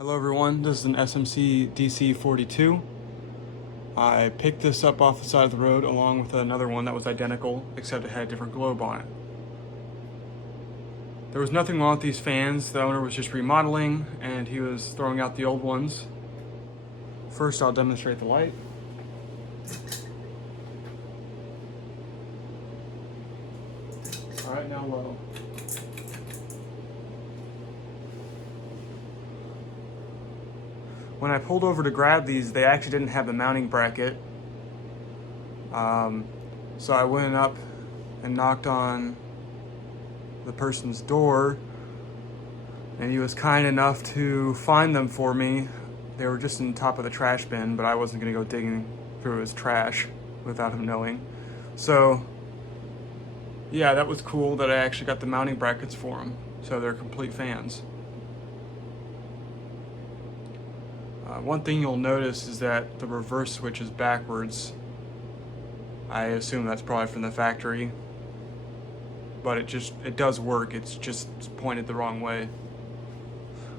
Hello everyone, this is an SMC DC42. I picked this up off the side of the road along with another one that was identical, except it had a different globe on it. There was nothing wrong with these fans. The owner was just remodeling and he was throwing out the old ones. First I'll demonstrate the light. Alright, now low. When I pulled over to grab these, they actually didn't have the mounting bracket. So I went up and knocked on the person's door, and he was kind enough to find them for me. They were just in the top of the trash bin, but I wasn't gonna go digging through his trash without him knowing. So yeah, that was cool that I actually got the mounting brackets for them. So they're complete fans. One thing you'll notice is that the reverse switch is backwards. I assume that's probably from the factory, but it does work. It's just pointed the wrong way.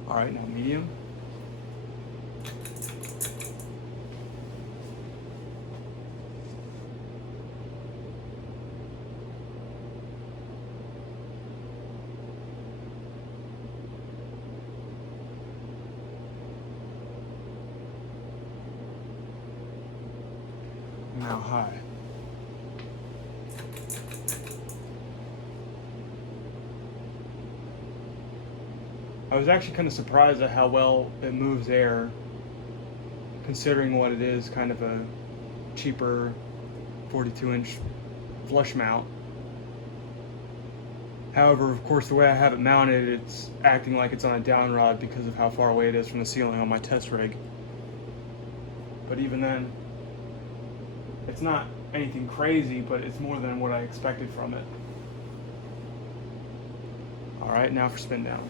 All right, now medium. Now high. I was actually kind of surprised at how well it moves air, considering what it is, kind of a cheaper 42-inch flush mount. However, of course, the way I have it mounted, it's acting like it's on a down rod because of how far away it is from the ceiling on my test rig. But even then, it's not anything crazy, but it's more than what I expected from it. All right, now for spin down.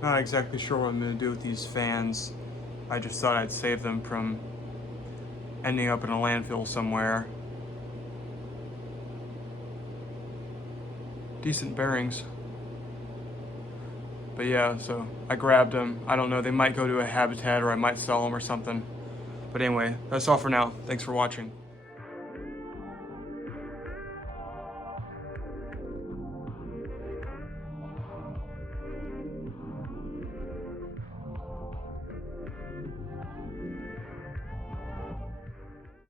Not exactly sure what I'm going to do with these fans. I just thought I'd save them from ending up in a landfill somewhere. Decent bearings. But yeah, so I grabbed them. I don't know, they might go to a habitat or I might sell them or something. But anyway, that's all for now. Thanks for watching.